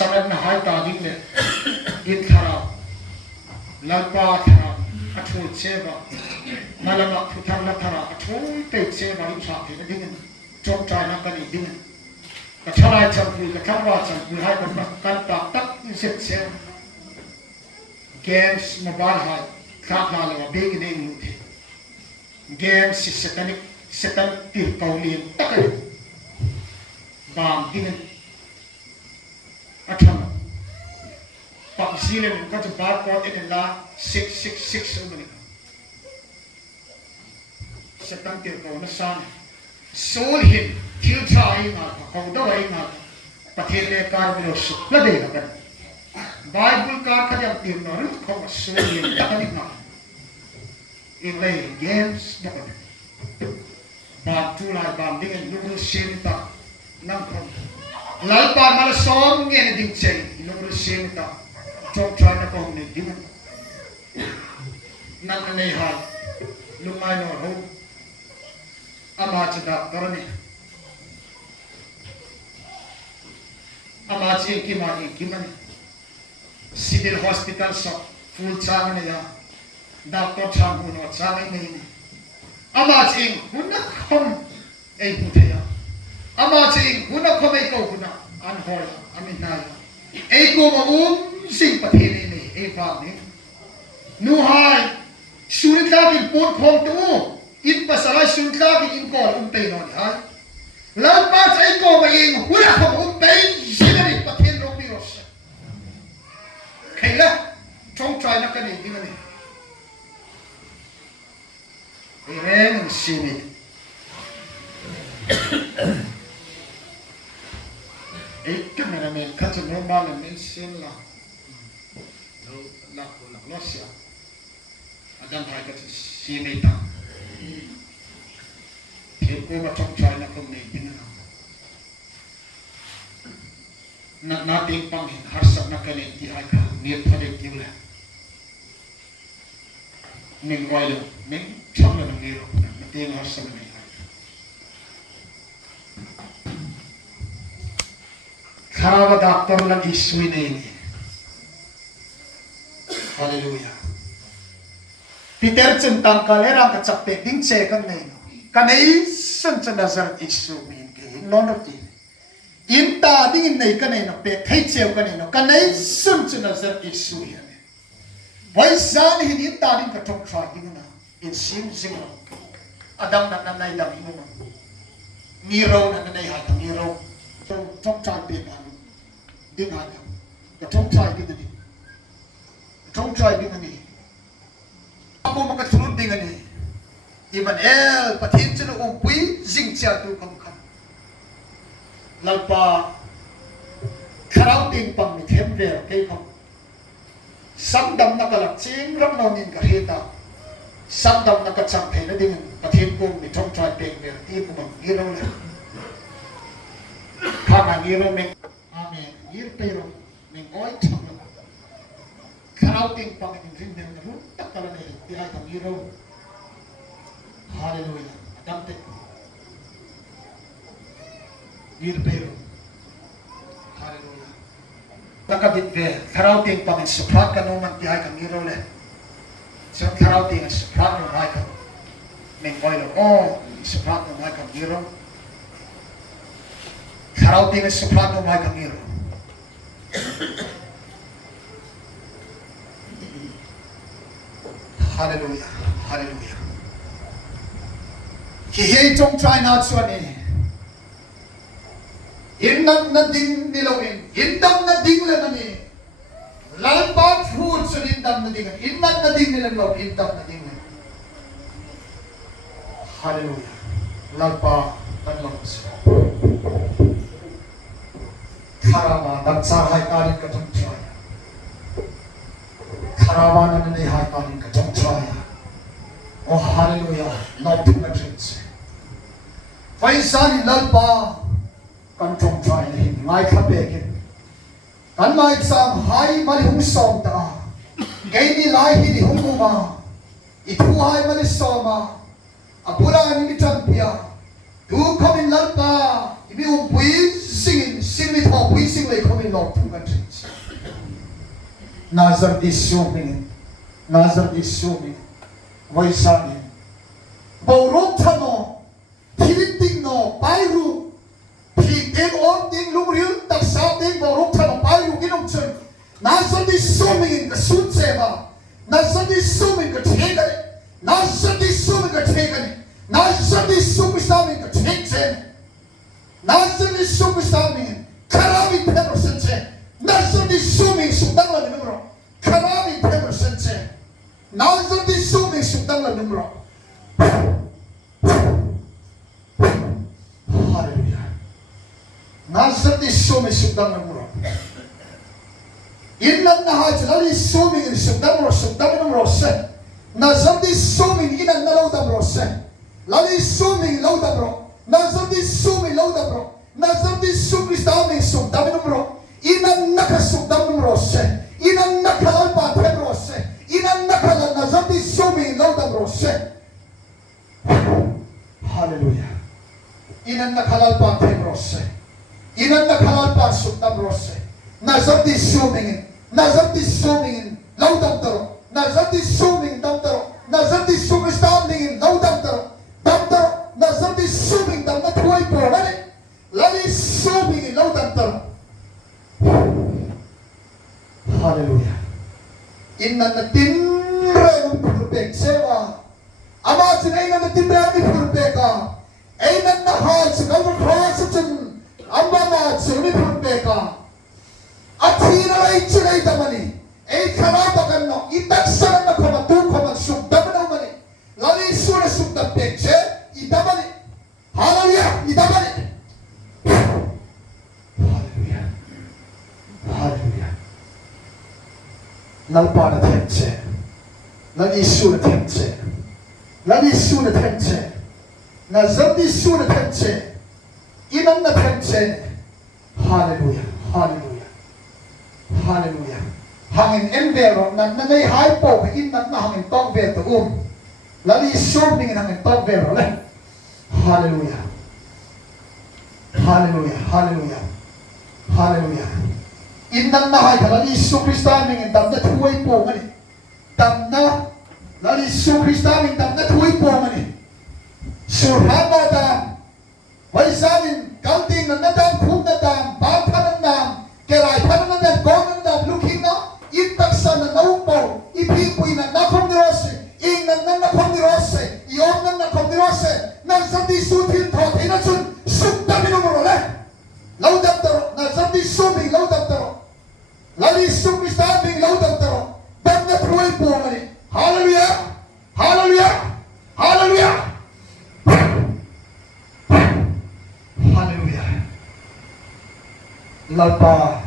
saman na hai ta ding le in thara lalpa thara athu cheva malama thuthar la thara athu pe cheva in sa the ding chom cha na kani ding ka thara cham pu ka thara cham pu hai ka kan ta tak in set se games mobile hai kha kha la big ding lu the games setan tir kaulin tak bam ding atham pak silen ka to bar code in la 666 umani setan tir kaul na san soul him thil thai nga ko da wai nga pathin le kar bilo suk la de na bible kar ka jam tir no ru ko soul him ta ni nga in lay games da ka ba tu lai bam ding lu sin ta nang ko lalpa mal som nge ne ding chen lu sin ta chok try na ko ne ding nan ne ha lu mai no ho ama cha da karani ama chi ki ma ni civil hospital so full chang ne ya doctor chang no chang ne ni ama chi hunna khom ei puthaya ama chi hunna khom ei ko hunna an hol amin na ei ko ma sing pathini ni ei fa ni nu hai sulta ki pot khom tu in pasala sulta ki in ko pe no ni hai lan pa chai ko ma ing hunna khom pe sinari pathin ro pi ros khaila chong try na ka ni ding ni Amen. See it. Eight cameramen cut a normal and then sin la. No, loss ya. Adam hai kat see me ta. Thil ko ma chong chai na ko nei ding na ting pang hin har sak na ka nei ti hai ka ni phade ki la. Ning wai lo ning chong la ngi ro na ting har sak nei. Kharawa doctor lagi sui nei. Hallelujah. Peter chen tang ka le ra ka chak pe ding che kan nei no. Ka nei san chen nazar isu min ke non ro ti. In ta ding nei ka nei no pe thai cheu ka nei no. Ka nei san chen nazar isu ya. Why san hin in ta ding ka thok thra ding na. In sim sing ro. Adam na nai lam imo no. Ni ro na nai ha ta ni ro. Thok thra pe ba. Ding ha. Ka thok thra ding ni. Thok thra ding ni. Ako makasunod din ani. Emmanuel pathin chunu umpui jing chia tu kam kam. Lalpa kharau ting pang ni them ver ke kam. Samdam na kalak ching ram no nin ka heta. Samdam na ka chang thei na ding pathin ko ni thong trai pek ver ti ko bang iro le. Kha iro me amen. Ir pero me oi thang. Kharau ting pang ni rin den ru tak kala nei ti ai kam iro. Hallelujah. Adamte. Ir pero. Hallelujah. Nakabit ve kharau ting pang suprat ka no man ti ai kam iro le. So kharau ting suprat no ai kam. Meng oi lo oh suprat no ai kam iro. Kharau ting suprat no ai kam iro. Hallelujah. Hallelujah. Ki hei trong try na chuan ni. Innam na ding nilawin. Indam na ding le na ni. Lalpa food so indam na ding. Innam na ding nilang law. Indam na ding le. Hallelujah. Lalpa tanlaw siya. Karama nagsarhay tarin ka trong try. Karama na nanihay tarin ka trong try. Oh, hallelujah. Love to the church. Faisan lalpa kan trong try na hin ngai khabeke. Kan mai sam hai mali hung som ta. Gay ni lai hi hung ma. Itu hai mali soma. Apura ni champia. Tu khamin lalpa ibi pui sing li tho pui sing lei khomi lok thu kan chin nazar di suming voi sa ni borok thano thirin ting no pairu thi eng on ting lung riu tak sa ting borok thano pairu kinong chun nazar di suming ka sut seba nazar di suming ka thegani nazar di suming ka thegani nazar di suming ka thegani nazar di suming karami pemro sense nazar di suming sudang la numero karami pemro sense nazar di suming sudang la numero hallelujah nazar di suming sudang la numero inan na haj lali suming sudang numero se nazar di suming inan na laudam ro se lali suming laudam ro nazar di suming laudam ro nazar di suming sudang numero inan nakasudang numero se inan nakalal pa pemro se inan nakalal nazar di suming laudam ro se hallelujah inan nakalal pa pemro se inan nakalal pa sudang ro se nazar di suming laudam taro nazar di suming dam taro nazar di suming laudam taro dam taro nazar di suming dam na thuai po lali suming laudam taro hallelujah inna na tinre ng purpek sewa ama sinay na tinre ng purpeka ay nan na hal sa kalma cross chun amba na suni purpeka at hinalay chinay damani ay karabagan no itaksan na kamatu kamang sugdam na umani lali sura sugdam pekse idamani hallelujah idamani hallelujah lalpa na temse lali sura temse na zamdi sura temse inan na temse hallelujah hangin envero na may hypo in na hangin tong vero lali suming hangin tong vero le hallelujah in na hay lali su kristaming dam na thuai po ngani dam na lali su kristaming dam na thuai po ngani surhama dam vai samin kalting na dam khum na dam ba phanan dam kerai phanan dam gong dam looking na itaksan na naupo ipipui na nakom dirose ing na nakom dirose iom na nakom dirose nang sandi sutin tho thina sun sukta minumro le laudam taro na sandi suming laudam taro lali suming laudam taro dam na truai po mani hallelujah lalpa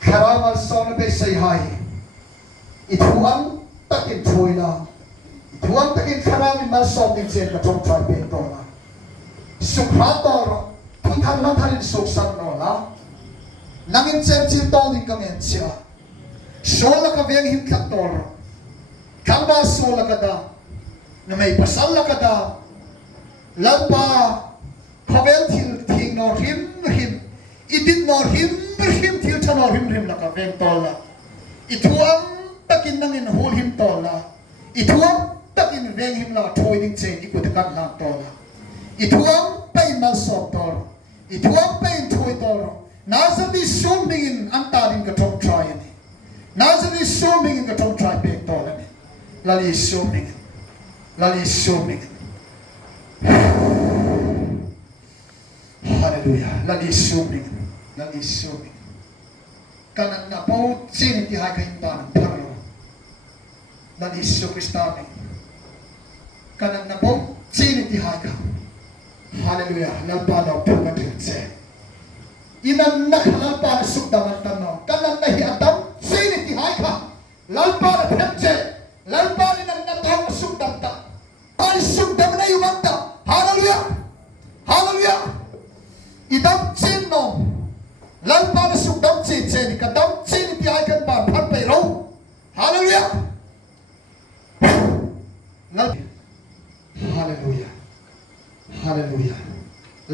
karamal sauna be say hai ituang takin thoila ituang takin karamin mal somding chen ka tong try pen to na sukhator puthan man thalin suksan no la nangin chen chil tong ning kamen sia sola ka veng him khator kamba sola ka da na may pasal la ka da lalpa khavel thil thing no him itin nor him til chanor him la ka veng tola ituam takin nangin hol him tola ituam takin veng him la thoi ding che ikut kan la tola ituam pain mal sok tor ituam pain thoi tor nazadi suming antarin ka top try ni nazadi suming ka top try pe tola ni lali suming hallelujah lali suming kanan na po siniti hay kain tanang paro lali sukistami kanan na po siniti hay ka hallelujah lalpa daw pagkatritse inan nakalalpa na sukdaman tanong kanan na hiatam siniti hay ka lalpa na petse lalpa ni nang natang na sukdam ta ay sukdam na yumanta hallelujah idam chin no lalpa na sukdam chin chen kadam chin ti ai kan ba phan pe ro hallelujah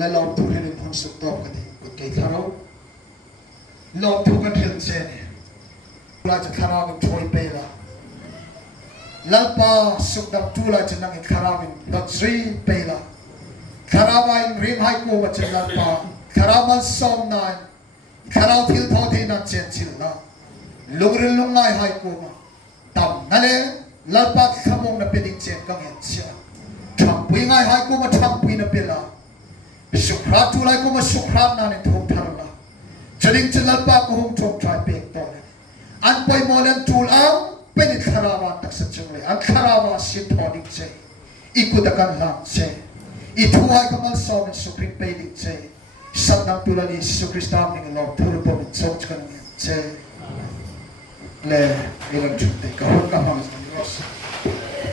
la lom tu rin hon su to ka di kut ke tharo lom tu kan hil che ni la cha thara kan thoi pe la lalpa suk dam tu la cha nang thara min dot zri pe la thara wa in rim hai ko wa cha lalpa thara man som nai thara thil tho the na chen chil la lungrin lungai hai ko ma tam na le lalpa khamong na pe ding chen ka ngen cha thang pui ngai hai ko ma thang pui na pe la Sukrat tu lai ko ma sukrat na ni thong thar la chading chalal pa ko hong thong try pek to le an poi molen tul am penit kharawa tak sa chung le an kharawa si thodik che ikudakan lang che ithuai ko mal so men sukrit pe dik che satnam tulani sukristam ning lo thuru po men chong chkan che le ilang chutte ka hong ka hamas ni